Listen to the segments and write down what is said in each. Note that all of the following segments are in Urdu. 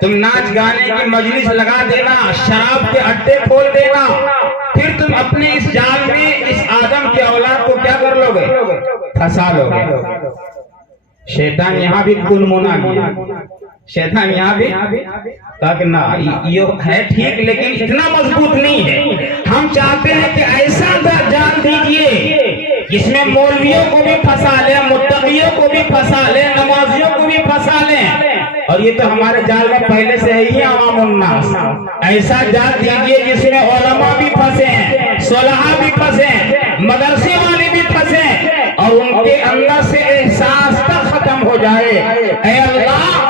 تم ناچ گانے کی مجلس لگا دینا، شراب کے اڈے کھول دینا، پھر تم اپنے اس جال میں اس آدم کی اولاد کو کیا کر لو گے؟ پھنسا لو گے۔ شیطان یہاں بھی کل منا گیا، شیطان یہاں بھی کہا کہ نہ یہ ہے ٹھیک لیکن اتنا مضبوط نہیں ہے، ہم چاہتے ہیں کہ ایسا جال دیجئے جس میں مولویوں کو بھی پھنسا لیں، متقیوں کو بھی پھنسا لیں، نمازیوں کو بھی پھنسا لیں، اور یہ تو ہمارے جال میں پہلے سے ہی عوام الناس۔ ایسا جال دیجئے جس میں علماء بھی پھنسے ہیں، صلحاء بھی پھنسے ہیں، مدرسے والے بھی پھنسے ہیں، اور ان کے اندر سے احساس تک ختم ہو جائے۔ اے اللہ،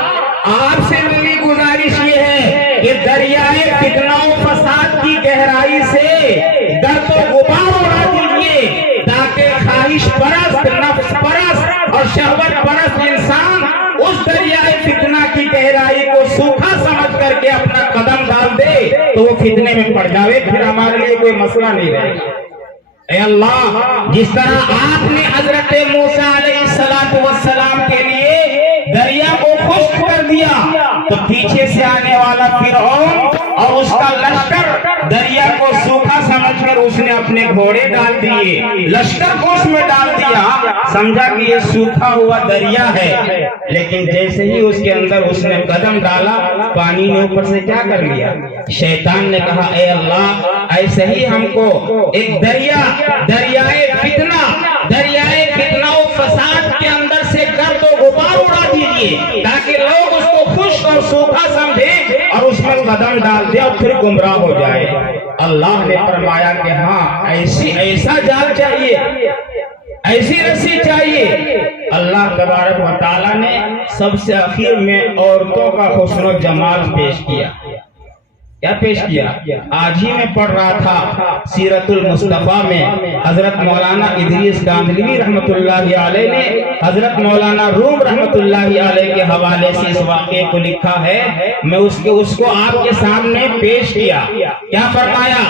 آپ سے میری گزارش یہ ہے کہ دریائے فتنہ و فساد کی گہرائی سے درد و غبار اڑا دیجیے، تاکہ خواہش پرست، نفس پرست اور شہوت پرست انسان اس دریائے فتنہ کی گہرائی کو سوکھا سمجھ کر کے اپنا قدم ڈال دے تو وہ فتنے میں پڑ جاوے، پھر ہمارے لیے کوئی مسئلہ نہیں رہے گا۔ اے اللہ، جس طرح آپ نے حضرت موسیٰ علیہ السلام کے لیے دریا کو خشک کر دیا، تو پیچھے سے آنے والا فرعون اور اس کا لشکر دریا کو سوکھا سمجھ کر اس نے اپنے گھوڑے ڈال دیے، لشکر کو اس میں ڈال دیا، سمجھا کہ یہ سوکھا ہوا دریا ہے، لیکن جیسے ہی اس کے اندر اس نے قدم ڈالا، پانی نے اوپر سے کیا کر لیا؟ شیطان نے کہا اے اللہ، ایسے ہی ہم کو ایک دریائے فتنہ و فساد کے اندر سے گرد و غبار اڑا دیجیے، تاکہ لوگ اس کو خشک اور سوکھا سمجھیں اور اس میں قدم ڈال دے اور پھر گمراہ ہو جائے۔ اللہ نے فرمایا کہ ہاں، ایسا جال چاہیے، ایسی رسی چاہیے۔ اللہ تبارک و تعالیٰ نے سب سے آخر میں عورتوں کا حسن و جمال پیش کیا۔ کیا پیش کیا؟ آج ہی میں پڑھ رہا تھا سیرت المصطفیٰ میں حضرت مولانا ادریس کاندھلوی رحمت اللہ علیہ نے حضرت مولانا روم رحمت اللہ علیہ کے حوالے سے اس واقعے کو لکھا ہے، میں اس کو آپ کے سامنے پیش کیا۔ کیا فرمایا؟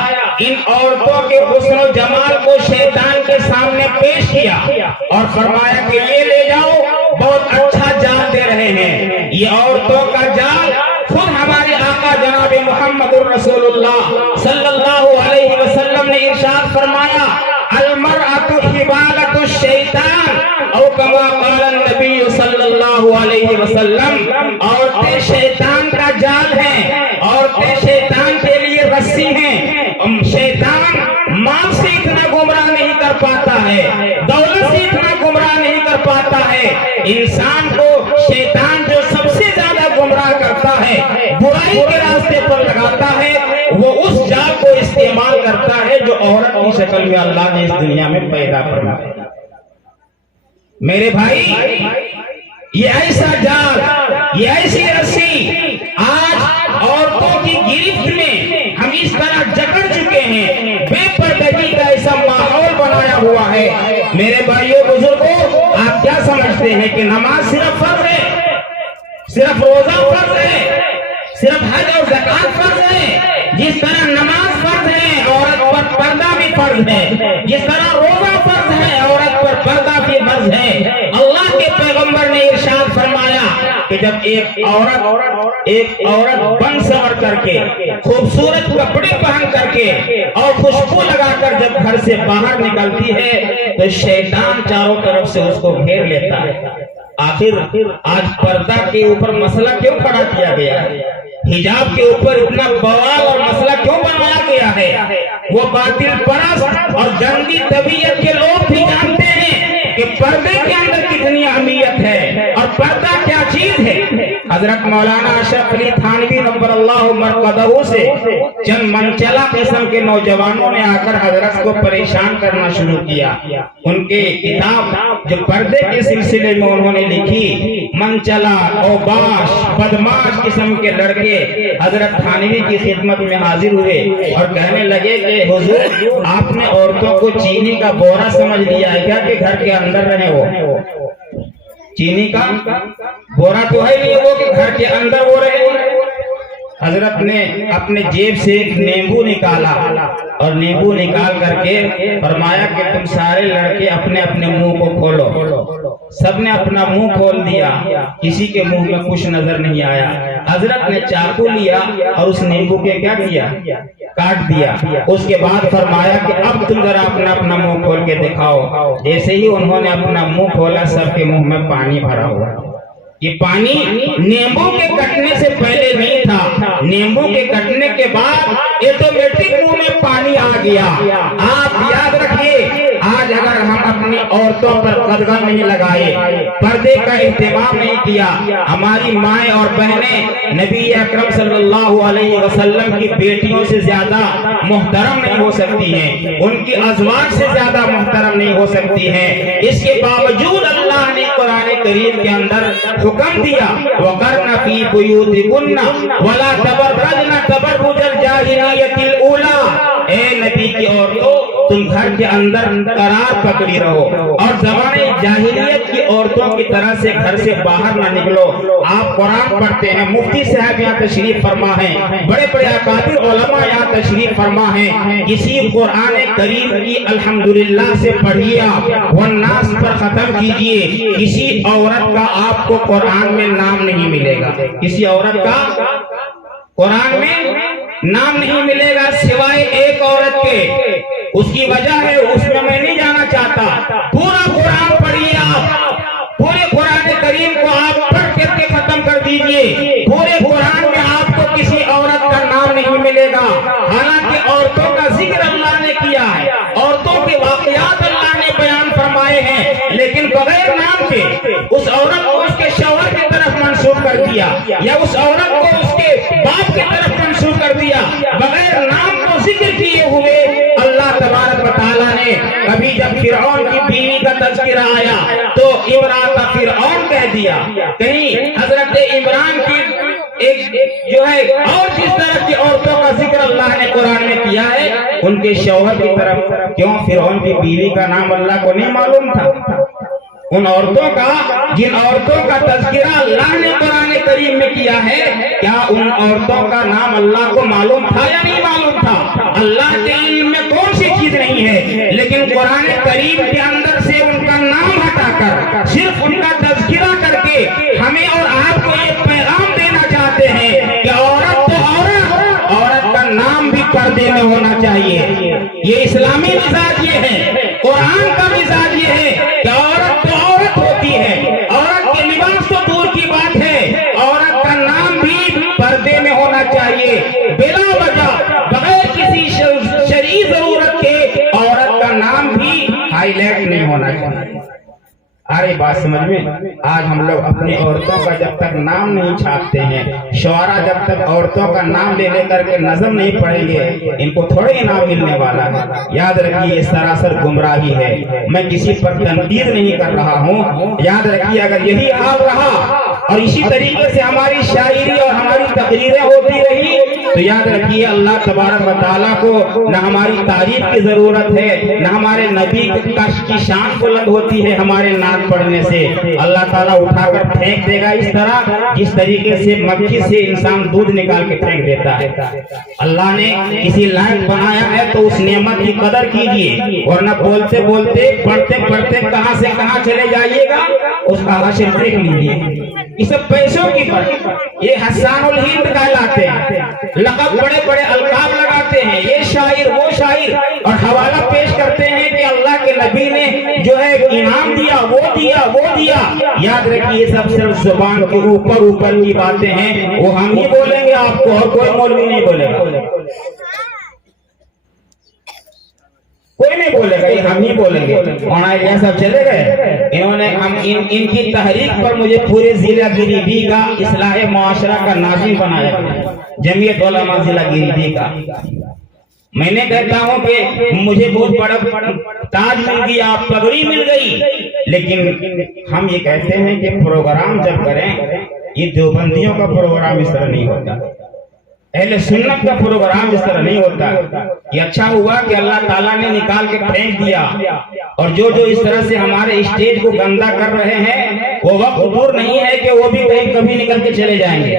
ان عورتوں کے حسن و جمال کو شیطان کے سامنے پیش کیا اور فرمایا کہ یہ لے جاؤ، بہت اچھا جال دے رہے ہیں۔ یہ عورتوں کا جال خود ہمارے آقا جناب محمد رسول اللہ صلی اللہ علیہ وسلم نے ارشاد فرمایا، المرأة حبالۃ الشیطان، او کما قال النبی صلی اللہ علیہ وسلم، عورتیں شیطان کا جال ہیں، عورتیں شیطان کے لیے رسی ہیں۔ شیطان مال سے اتنا گمراہ نہیں کر پاتا ہے، دولت سے اتنا گمراہ نہیں کر پاتا ہے، انسان کو شیطان جو سب سے زیادہ گمراہ کرتا ہے، برائی کے راستے پر لگاتا ہے، وہ اس جال کو استعمال کرتا ہے جو عورت کی شکل میں اللہ نے اس دنیا میں پیدا فرمایا۔ میرے بھائی، یہ ایسا جال، یہ ایسی رسی آج عورتوں کی گرفت میں ہم اس طرح جکڑ چکے ہیں، بے پردگی کا ایسا ماحول بنایا ہوا ہے۔ میرے بھائیوں بزرگوں، آپ کیا سمجھتے ہیں کہ نماز صرف فرض ہے، صرف روزہ فرض ہے، صرف حج اور زکات فرض ہے؟ جس طرح نماز فرض ہے، عورت پر پردہ بھی فرض ہے، جس طرح روزہ فرض ہے، عورت پر پردہ بھی فرض ہے۔ اللہ کے پیغمبر نے ارشاد فرمایا کہ جب ایک عورت بن سور کر کے، خوبصورت کپڑے پہن کر کے اور خوشبو لگا کر جب گھر سے باہر نکلتی ہے تو شیطان چاروں طرف سے اس کو گھیر لیتا ہے۔ آخر آج پردہ کے اوپر مسئلہ کیوں کھڑا کیا گیا ہے؟ حجاب کے اوپر اتنا بوال اور مسئلہ کیوں بنایا گیا ہے؟ وہ باطل پرست اور گندی طبیعت کے لوگ بھی جانتے ہیں کہ پردے کے اندر کتنی اہمیت ہے اور پردہ کیا چیز ہے۔ حضرت مولانا اشرف علی تھانوی نور اللہ مرقدہ سے چند منچلا قسم کے نوجوانوں نے آ کر حضرت کو پریشان کرنا شروع کیا۔ ان کے کتاب جو پردے کے سلسلے میں انہوں نے لکھی، منچلا، اوباش، بدماش قسم کے لڑکے حضرت تھانوی کی خدمت میں حاضر ہوئے اور کہنے لگے کہ حضور، آپ نے عورتوں کو چینی کا بورا سمجھ لیا ہے کیا کہ گھر کے اندر رہے وہ؟ چینی کا بورا تو ہے نہیں وہ کہ گھر کے اندر وہ رہے۔ حضرت نے اپنے جیب سے ایک نیمبو نکالا اور نیمبو نکال کر کے فرمایا کہ تم سارے لڑکے اپنے اپنے منہ کو کھولو۔ سب نے اپنا منہ کھول دیا، کسی کے منہ میں کچھ نظر نہیں آیا۔ حضرت نے چاقو لیا اور اس نیمبو کے کیا کیا؟ کاٹ دیا۔ اس کے بعد فرمایا کہ اب تم ذرا اپنا منہ کھول کے دکھاؤ۔ جیسے ہی انہوں نے اپنا منہ کھولا، سب کے منہ میں پانی بھرا ہوا۔ یہ پانی نیمبو کے کٹنے سے پہلے نہیں تھا، نیمبو کے کٹنے کے بعد آٹومیٹک منہ میں پانی آ گیا۔ آپ یاد رکھیے، آج اگر ہم اپنی عورتوں پر قدغن نہیں لگائے، پردے کا اہتمام نہیں کیا، ہماری مائیں اور بہنیں نبی اکرم صلی اللہ علیہ وسلم کی بیٹیوں سے زیادہ محترم نہیں ہو سکتی ہیں، ان کی ازواج سے زیادہ محترم نہیں ہو سکتی ہیں۔ اس کے باوجود اللہ نے قرآن کریم کے اندر حکم دیا وَقَرْنَ فِي بُيُوتِكُنَّ وَلَا تَبَرَّجْنَ تَبَرُّجَ الْجَاهِلِيَّةِ الْأُولَىٰ۔ اے نبی کی عورتوں، تم گھر کے اندر قرار پکڑی رہو اور زمانے جاہلیت کی عورتوں کی طرح سے گھر سے باہر نہ نکلو۔ آپ قرآن پڑھتے ہیں، مفتی صاحب یہاں تشریف فرما ہیں، بڑے بڑے اکابر علماء یہاں تشریف فرما ہیں، کسی قرآن کریم کی الحمدللہ سے پڑھیے آپ، والناس پر ختم کیجئے۔ کسی عورت کا آپ کو قرآن میں نام نہیں ملے گا، کسی عورت کا قرآن میں نام نہیں ملے گا سوائے ایک عورت کے۔ اس کی وجہ ہے، اس میں میں نہیں جانا چاہتا۔ پورا قرآن پڑھیے آپ، پورے قرآن کریم کو آپ پڑھ کر کے ختم کر دیجئے۔ پورے قرآن میں آپ کو کسی عورت کا نام نہیں ملے گا، حالانکہ عورتوں کا ذکر اللہ نے کیا ہے، عورتوں کے واقعات اللہ نے بیان فرمائے ہیں، لیکن بغیر نام کے اس عورت کو اس کے شوہر کی طرف منسوب کر دیا، یا اس عورت کو اس کے باپ کی طرف منسوب کر دیا، بغیر نام کو ذکر کیے ہوئے۔ اللہ تبارک و تعالیٰ نے کبھی جب فرعون کی بیوی کا تذکرہ آیا تو امرأۃ فرعون کہہ دیا، کہیں حضرت عمران کی ایک جو ہے اور جس طرح کی عورتوں کا ذکر اللہ نے قرآن میں کیا ہے، ان کے شوہر کی طرف کیوں فرعون کی بیوی کا نام اللہ کو نہیں معلوم تھا؟ ان عورتوں کا، جن عورتوں کا تذکرہ اللہ نے قرآن کریم میں کیا ہے، کیا ان عورتوں کا نام اللہ کو معلوم تھا یا نہیں معلوم تھا؟ اللہ کے علم میں کون سی چیز نہیں ہے، لیکن قرآن کریم کے اندر سے ان کا نام ہٹا کر صرف ان کا تذکرہ کر کے ہمیں اور آپ کو یہ پیغام دینا چاہتے ہیں کہ عورت تو عورت، عورت کا نام بھی پردے میں ہونا چاہیے۔ یہ اسلامی مزاج یہ ہے، قرآن کا مزاج یہ ہے کہ عورت تو عورت ہوتی ہے، عورت کے لباس تو دور کی بات ہے، عورت کا نام بھی پردے میں ہونا چاہیے، بلا وجہ بغیر کسی شرعی ضرورت کے عورت کا نام بھی ہائی لائٹ نہیں ہونا چاہیے۔ ارے بات سمجھ میں؟ آج ہم لوگ اپنی عورتوں کا جب تک نام نہیں چھاپتے ہیں، شعراء جب تک عورتوں کا نام لے لے کر کے نظم نہیں پڑھیں گے، ان کو تھوڑے ہی نام ملنے والا ہے۔ یاد رکھیے، یہ سراسر گمراہی ہے۔ میں کسی پر تنقید نہیں کر رہا ہوں، یاد رکھیے اگر یہی حال رہا اور اسی طریقے سے ہماری شاعری اور ہماری تقریریں ہوتی رہی تو یاد رکھیے اللہ تبارک و تعالیٰ کو نہ ہماری تعریف کی ضرورت ہے، نہ ہمارے نبی کی شان بلند ہوتی ہے ہمارے نام پڑھنے سے۔ اللہ تعالیٰ اٹھا کر پھینک دے گا اس طرح جس طریقے سے مکھی سے انسان دودھ نکال کے پھینک دیتا ہے۔ اللہ نے کسی لائق بنایا ہے تو اس نعمت کی قدر کیجیے، ورنہ بولتے بولتے پڑھتے پڑھتے کہاں سے کہاں چلے جائیے گا، اس کا حشر دیکھ لیجیے۔ یہ سب پیسوں کی بات، یہ حسان الہند کہلاتے ہیں، لقب بڑے بڑے القاب لگاتے ہیں، یہ شاعر وہ شاعر، اور حوالہ پیش کرتے ہیں کہ اللہ کے نبی نے جو ہے انعام دیا، وہ دیا، وہ دیا۔ یاد رکھیے سب صرف زبان کے اوپر اوپر کی باتیں ہیں، وہ ہم ہی بولیں گے آپ کو، اور کوئی مولوی نہیں بولے گا، کوئی نہیں بولے گا، یہ ہم ہی بولیں گے۔ اور یہ سب چلے گئے، انہوں نے ان کی تحریک پر مجھے پورے ضلع گریڈی کا اصلاح معاشرہ کا ناظم بنایا، جمعیت علماء ضلع گریڈی کا۔ میں نے کہتا ہوں کہ مجھے بہت بڑا تاج مل گیا، پگڑی مل گئی، لیکن ہم یہ کہتے ہیں کہ پروگرام جب کریں، یہ دیوبندیوں کا پروگرام اس طرح نہیں ہوتا، اہل سنت کا پروگرام اس طرح نہیں ہوتا۔ یہ اچھا ہوا کہ اللہ تعالیٰ نے نکال کے پھینک دیا، اور جو اس طرح سے ہمارے اسٹیج کو گندا کر رہے ہیں وہ وقت دور نہیں ہے کہ وہ بھی کہیں کبھی نکل کے چلے جائیں گے۔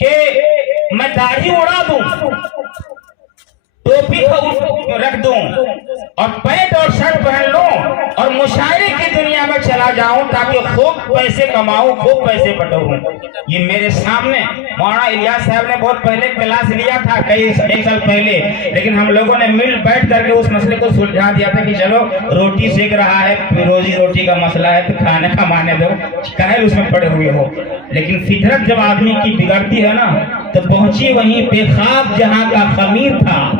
کہ میں داڑھی اڑا دوں، ٹوپی رکھ دوں اور پینٹ اور شرٹ پہن لوں اور مشاعرے کی دنیا میں چلا جاؤں تاکہ خوب پیسے کماؤں، خوب پیسے بٹوروں۔ یہ میرے سامنے مولانا الیاس صاحب نے بہت پہلے کلاس لیا تھا، ایک سال پہلے، لیکن ہم لوگوں نے مل بیٹھ کر کے اس مسئلے کو سلجھا دیا تھا کہ چلو روٹی سیک رہا ہے، روزی روٹی کا مسئلہ ہے تو کھانا کمانے دو، کاہل اس میں پڑے ہوئے ہو۔ لیکن فطرت جب آدمی کی بگڑتی ہے نا تو پہنچی وہیں پہ خواب جہاں کا خمیر تھا،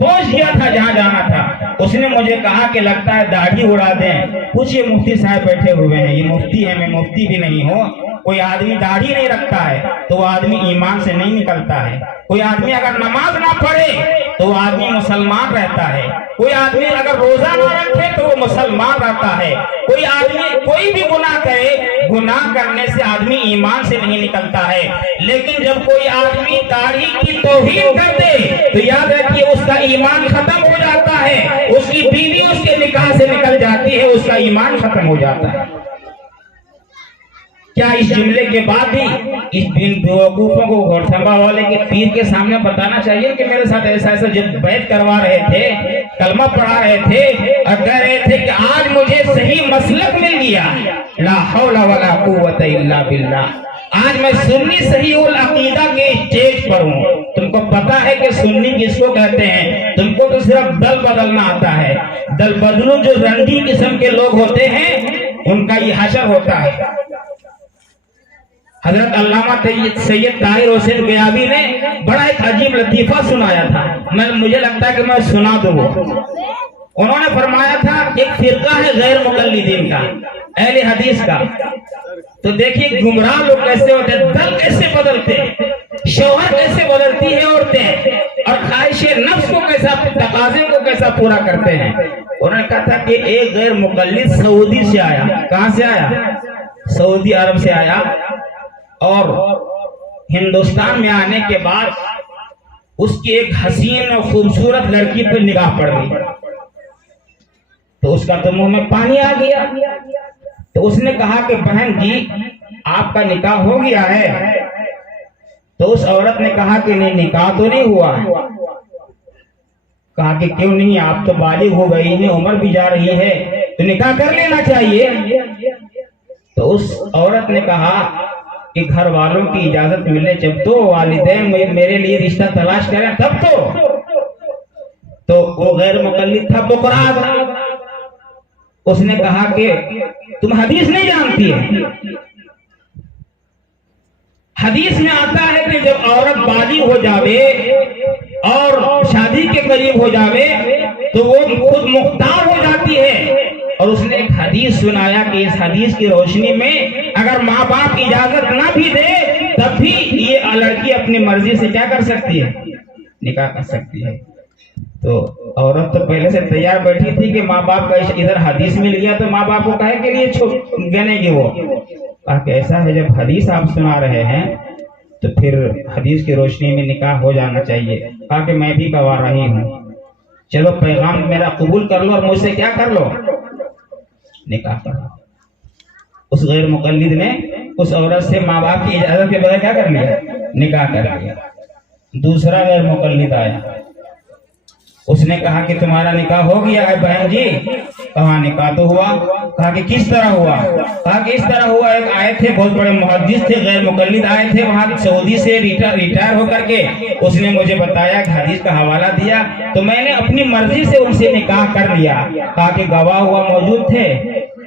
پہنچ گیا تھا جہاں جانا تھا۔ اس نے مجھے کہا کہ لگتا ہے داڑھی اڑا دیں، پوچھئے مفتی صاحب بیٹھے ہوئے ہیں، یہ مفتی ہے، میں مفتی بھی نہیں ہوں۔ کوئی آدمی داڑھی نہیں رکھتا ہے تو وہ آدمی ایمان سے نہیں نکلتا ہے۔ کوئی آدمی اگر نماز نہ پڑھے تو وہ آدمی مسلمان رہتا ہے۔ کوئی آدمی اگر روزہ نہ رکھے تو وہ مسلمان رہتا ہے۔ کوئی آدمی کوئی بھی گناہ کرے، گناہ کرنے سے آدمی ایمان سے نہیں نکلتا ہے۔ لیکن جب کوئی آدمی داڑھی کی توہین کر دے تو یاد رکھیے اس کا ایمان ختم ہو جاتا ہے، اس کی بیوی اس کے نکاح سے نکل جاتی ہے، اس کا ایمان ختم ہو جاتا ہے۔ کیا اس جملے کے بعد بھی اس بیوقوفوں کو گھوڑسنبا والے کے پیر کے سامنے بتانا چاہیے کہ میرے ساتھ ایسا ایسا جب بیعت کروا رہے تھے، کلمہ پڑھا رہے تھے اور کہہ رہے تھے کہ آج مجھے صحیح مسلک مل گیا، لا حول ولا قوت الا باللہ، آج میں سنی صحیح العقیدہ کے اسٹیج پر ہوں۔ تم کو پتا ہے کہ سنی کس کو کہتے ہیں؟ تم کو تو صرف دل بدلنا آتا ہے۔ دل بدلو جو رنڈی قسم کے لوگ ہوتے ہیں ان کا یہ حشر ہوتا ہے۔ حضرت علامہ سید طاہر حسین غیابی نے بڑا ایک عجیب لطیفہ سنایا تھا، مجھے لگتا ہے کہ میں سنا دوں۔ انہوں نے فرمایا تھا ایک فرقہ ہے غیر مقلدین کا، اہل حدیث کا، تو دیکھیے گمراہ لوگ کیسے ہوتے ہیں، دل کیسے بدلتے ہیں، شوہر کیسے بدلتی ہے عورتیں، اور خواہش نفس کو کیسا، تقاضے کو کیسا پورا کرتے ہیں۔ انہوں نے کہا تھا کہ ایک غیر مقلد سعودی سے آیا۔ کہاں سے آیا؟ سعودی عرب سے آیا، اور ہندوستان میں آنے کے بعد اس کی ایک حسین اور خوبصورت لڑکی پہ نگاہ پڑ گئی تو اس کا تو منہ میں پانی آ گیا۔ تو اس نے کہا کہ بہن جی آپ کا نکاح ہو گیا ہے؟ تو اس عورت نے کہا کہ نہیں، نکاح تو نہیں ہوا ہے۔ کہا کہ کیوں نہیں، آپ تو بالغ ہو گئی ہیں، عمر بھی جا رہی ہے تو نکاح کر لینا چاہیے۔ تو اس عورت نے کہا کہ گھر والوں کی اجازت ملے جب تو، والدین میرے لیے رشتہ تلاش کریں تب تو وہ غیر مقلد تھا، بقرات۔ اس نے کہا کہ تم حدیث نہیں جانتی ہے، حدیث میں آتا ہے کہ جب عورت بالغ ہو جاوے اور شادی کے قریب ہو جاوے تو وہ خود مختار ہو جاتی ہے۔ اور اس نے ایک حدیث سنایا کہ اس حدیث کی روشنی میں اگر ماں باپ اجازت نہ بھی دے تب بھی یہ لڑکی اپنی مرضی سے کیا کر سکتی ہے؟ نکاح کر سکتی ہے۔ تو عورت تو پہلے سے تیار بیٹھی تھی کہ ماں باپ کا ادھر حدیث مل گیا تو ماں باپ کو کہے کے لیے گنے گی وہ۔ کہا کہ ایسا ہے جب حدیث آپ سنا رہے ہیں تو پھر حدیث کی روشنی میں نکاح ہو جانا چاہیے۔ کہا کہ میں بھی گوا رہی ہوں، چلو پیغام میرا قبول کر لو اور مجھ سے کیا کر لو، نکاح کر لو۔ اس غیر مقلد نے اس عورت سے ماں باپ کی اجازت کے بغیر کیا کر لیا؟ نکاح کر لیا۔ دوسرا غیر مقلد آیا، اس نے کہا کہ تمہارا نکاح ہو گیا ہے بہن جی؟ کہا نکاح تو ہوا۔ کہا کہ کس طرح ہوا؟ کہا کہ اس طرح ہوا، ایک آئے تھے بہت بڑے محدث تھے، غیر مقلد آئے تھے وہاں سعودی سے ریٹائر ہو کر کے، اس نے مجھے بتایا کہ حدیث کا حوالہ دیا تو میں نے اپنی مرضی سے ان سے نکاح کر لیا۔ کہا کہ گواہ ہوا موجود تھے؟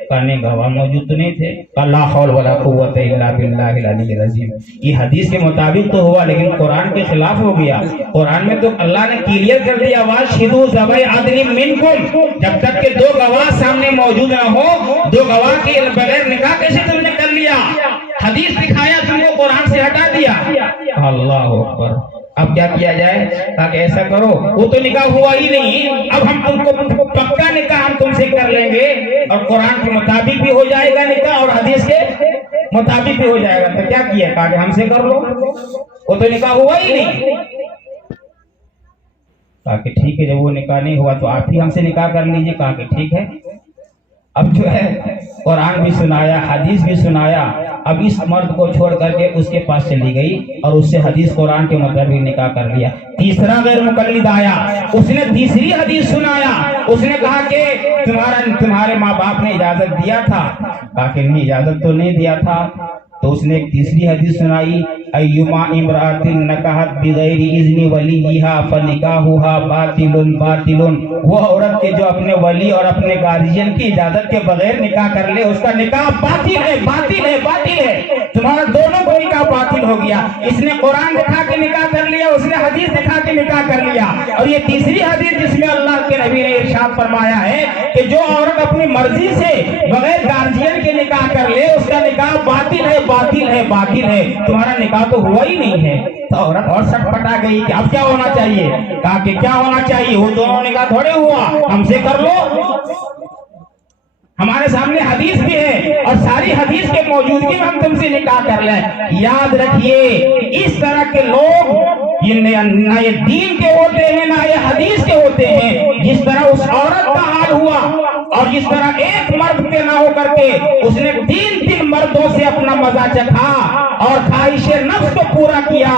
کہا نہیں گواہ موجود تو نہیں تھے۔ لا حول ولا قوت الا باللہ العلی العظیم۔ یہ حدیث کے مطابق تو ہوا لیکن قرآن کے خلاف ہو گیا۔ قرآن میں تو اللہ نے کلیئر کر دیا واشہدوا ذوی عدل منکم، جب تک کہ دو گواہ سامنے موجود نہ ہو، دو گواہ کے بغیر نکاح کیسے تم نے کر لیا؟ حدیث دکھایا تم کو، قرآن سے ہٹا دیا۔ اللہ اکبر۔ اب کیا کیا جائے؟ کہا کہ ایسا کرو، وہ تو نکاح ہوا ہی نہیں، اب ہم تم کو پکا نکاح ہم تم سے کر لیں گے اور قرآن کے مطابق بھی ہو جائے گا نکاح اور حدیث کے مطابق بھی ہو جائے گا۔ تو کیا کیا؟ کہا کہ ہم سے کر لو، وہ تو نکاح ہوا ہی نہیں۔ کہا کہ ٹھیک ہے، جب وہ نکاح نہیں ہوا تو آپ ہی ہم سے نکاح کر لیجیے۔ کہا کہ ٹھیک ہے۔ اب جو ہے قرآن بھی سنایا، حدیث بھی سنایا، اب اس مرد کو چھوڑ کر کے اس کے پاس چلی گئی اور اس سے حدیث قرآن کے مطابق نکاح کر لیا. تیسرا غیر مقلد آیا, اس نے تیسری حدیث سنایا. اس نے کہا کہ تمہارے ماں باپ نے اجازت دیا تھا. کہا کہ نہیں, اجازت تو نہیں دیا تھا. تو اس نے ایک تیسری حدیث سنائی, ایما امرأۃ نکحت بغیر اذن ولیھا فنکاحھا باطل باطل. وہ عورت کے جو اپنے ولی اور اپنے گارجین کی اجازت کے بغیر نکاح کر لے, اس کا نکاح باطل ہے, باطل ہے, باطل ہے. تمہارا دونوں کو نکاح باطل ہو گیا. اس نے قرآن دکھا کے نکاح کر لیا, اس نے حدیث دکھا کے نکاح کر لیا. اور یہ تیسری حدیث جس میں اللہ کے نبی نے ارشاد فرمایا ہے کہ جو عورت اپنی مرضی سے بغیر گارجین کے نکاح کر لے, اس کا نکاح باطل ہے, باطل ہے, باطل ہے. تمہارا نکاح تو ہوا ہی نہیں ہے. تو عورت اور سٹ پٹا گئی کہ اب کیا ہونا چاہیے. کہا کہ کیا ہونا چاہیے, وہ دونوں نکاح تھوڑے ہوا, ہم سے کر لو. ہمارے سامنے حدیث بھی ہے اور ساری حدیث کے موجودگی میں ہم تم سے نکاح کر لیں. یاد رکھیے, اس طرح کے لوگ نہ یہ دین کے ہوتے ہیں نہ یہ حدیث کے ہوتے ہیں. جس طرح اس عورت کا حال ہوا اور جس طرح ایک مرد پہ نہ ہو کر کے اس نے 3 مردوں سے اپنا مزہ چکھا اور خواہش نفس کو پورا کیا,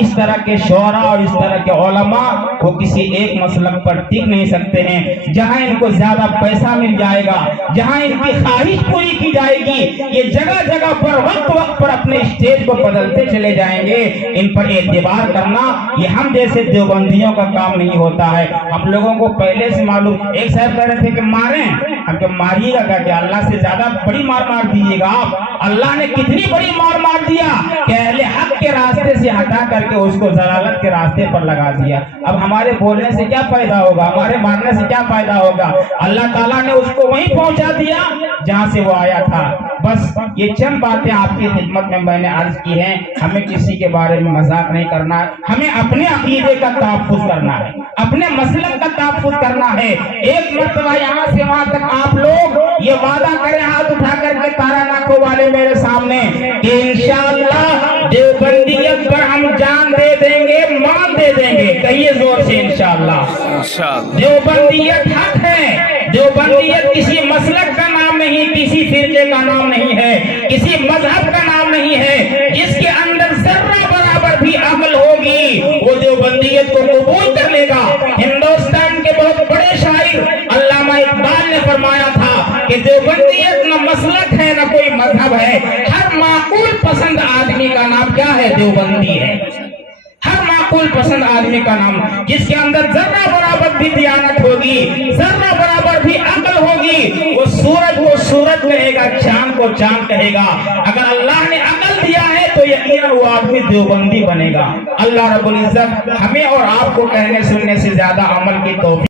اس طرح کے شعراء اور اس طرح کے علماء وہ کسی ایک مسلک پر ٹک نہیں سکتے ہیں. جہاں ان کو زیادہ پیسہ مل جائے گا, جہاں ان کی خواہش پوری کی جائے گی, یہ جگہ جگہ پر وقت وقت پر اپنے اسٹیج کو بدلتے چلے جائیں گے. ان پر اعتبار کرنا یہ ہم جیسے دیوبندیوں کا کام نہیں ہوتا ہے. ہم لوگوں کو پہلے سے معلوم. ایک صاحب کہہ رہے تھے کہ ماریں, اب جب ماریے گا کہ اللہ سے زیادہ بڑی مار دیجیے گا آپ. اللہ نے کتنی بڑی مار دیا کہ اہل حق کے راستے سے ہٹا کر کے اس کو ضلالت کے راستے پر لگا دیا. اب ہمارے بولنے سے کیا فائدہ ہوگا, ہمارے مارنے سے کیا فائدہ ہوگا. اللہ تعالیٰ نے اس کو وہیں پہنچا دیا جہاں سے وہ آیا تھا. بس یہ چند باتیں آپ کی خدمت میں میں نے عرض کی ہیں. ہمیں کسی کے بارے میں مذاق نہیں کرنا ہے, ہمیں اپنے عقیدے کا تحفظ کرنا ہے, اپنے مسلک کا تحفظ کرنا ہے. ایک مرتبہ یہاں سے وہاں تک آپ لوگ یہ وعدہ کریں ہاتھ اٹھا کر کے تارا ناکو والے میرے سامنے کہ انشاءاللہ دیوبندیت پر ہم جان دے دیں گے, مان دے دیں گے. کہیے زور سے انشاءاللہ. دیوبندیت حق ہے. دیوبندیت کسی مسلک کا نام نہیں, کسی فرقے کا نام نہیں ہے, کسی مذہب کا نام نہیں ہے. جس کے اندر ذرہ برابر بھی عقل ہوگی وہ دیوبندیت کو قبول کر لے گا. ہندوستان کے بہت بڑے شاعر علامہ اقبال نے فرمایا تھا کہ دیوبندیت نہ مسلک ہے نہ کوئی مذہب ہے, ہر معقول پسند آدمی کا نام کیا ہے, دیوبندی ہے. ہر معقول پسند آدمی کا نام جس کے اندر ذرہ برابر بھی دیانت ہوگی, ذرہ برابر بھی عقل ہوگی, وہ سورج کو سورج کہے گا, چاند کو چاند کہے گا. اگر اللہ نے عقل دیا ہے تو یقیناً وہ آدمی دیوبندی بنے گا. اللہ رب العزت ہمیں اور آپ کو کہنے سننے سے زیادہ عمل کی توفیق